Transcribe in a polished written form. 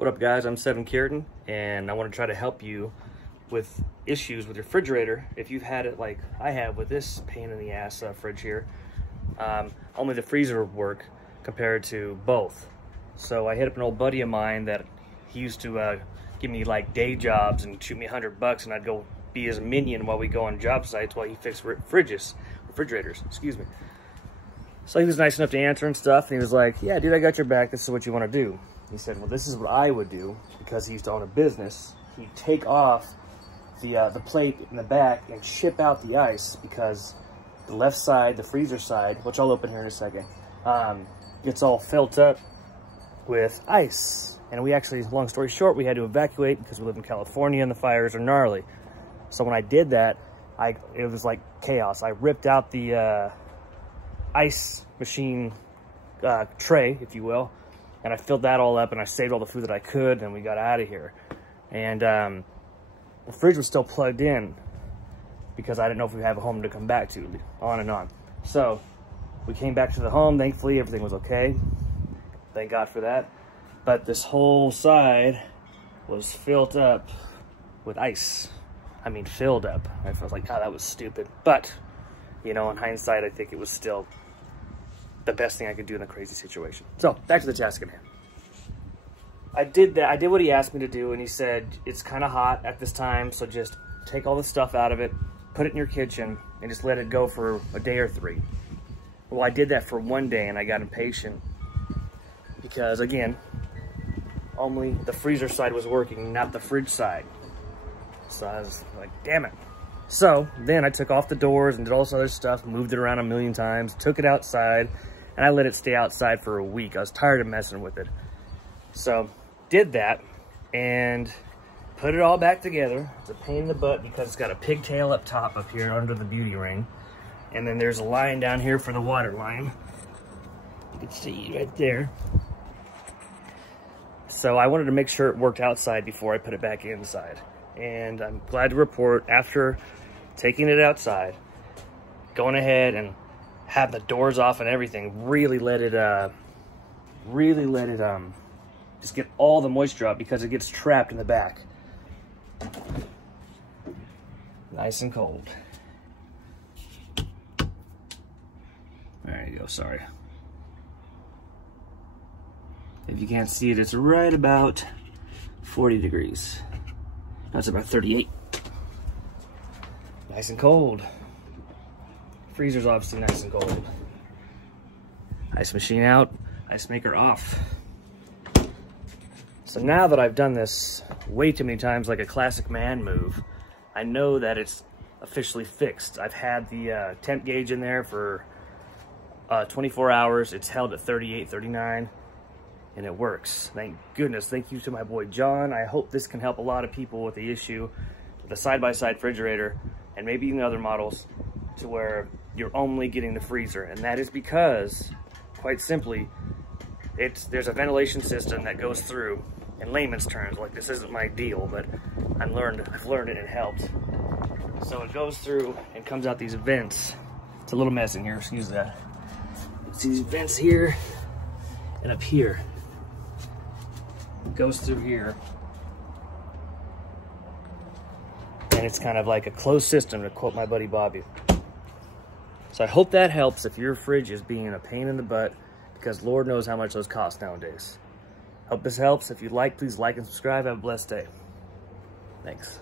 What up guys, I'm Seven Kierton and I want to try to help you with issues with your refrigerator. If you've had it like I have with this pain in the ass fridge here, only the freezer would work compared to both. So I hit up an old buddy of mine that he used to give me like day jobs and shoot me $100 and I'd go be his minion while we go on job sites while he fixed refrigerators, excuse me. So he was nice enough to answer and stuff, and he was like, yeah dude, I got your back, this is what you want to do. He said, well, this is what I would do, because he used to own a business. He'd take off the plate in the back and ship out the ice, because the left side, the freezer side, which I'll open here in a second, gets all filled up with ice. And we actually, long story short, we had to evacuate because we live in California and the fires are gnarly. So when I did that, it was like chaos. I ripped out the ice machine tray, if you will, and I filled that all up and I saved all the food that I could, and we got out of here. And the fridge was still plugged in because I didn't know if we'd have a home to come back to, on and on. So we came back to the home, thankfully everything was okay. Thank God for that. But this whole side was filled up with ice. I mean, filled up. I was like, oh, that was stupid. But, you know, in hindsight, I think it was still the best thing I could do in a crazy situation. So, back to the task at hand. I did that. I did what he asked me to do, and he said, it's kind of hot at this time, so just take all the stuff out of it, put it in your kitchen, and just let it go for a day or 3. Well, I did that for 1 day, and I got impatient because, again, only the freezer side was working, not the fridge side. So I was like, damn it. So then I took off the doors and did all this other stuff, moved it around a million times, took it outside, and I let it stay outside for a week. I was tired of messing with it. So did that and put it all back together. It's a pain in the butt because it's got a pigtail up top up here under the beauty ring. And then there's a line down here for the water line. You can see right there. So I wanted to make sure it worked outside before I put it back inside. And I'm glad to report, after taking it outside, going ahead and have the doors off and everything, really let it just get all the moisture out, because it gets trapped in the back. Nice and cold. There you go, sorry. If you can't see it, it's right about 40 degrees. That's about 38. Nice and cold. Freezer's obviously nice and cold. Ice machine out, ice maker off. So now that I've done this way too many times, like a classic man move, I know that it's officially fixed. I've had the temp gauge in there for 24 hours. It's held at 38, 39. And it works. Thank goodness. Thank you to my boy John. I hope this can help a lot of people with the issue with the side-by-side refrigerator, and maybe even other models, to where you're only getting the freezer. And that is because, quite simply, there's a ventilation system that goes through, in layman's terms, like this isn't my deal, but I've learned it, it helped. So it goes through and comes out these vents. It's a little mess in here, excuse that. See these vents here and up here. Goes through here, and it's kind of like a closed system, to quote my buddy Bobby. So I hope that helps if your fridge is being a pain in the butt, because Lord knows how much those cost nowadays. Hope this helps. If you like, please like and subscribe. Have a blessed day. Thanks.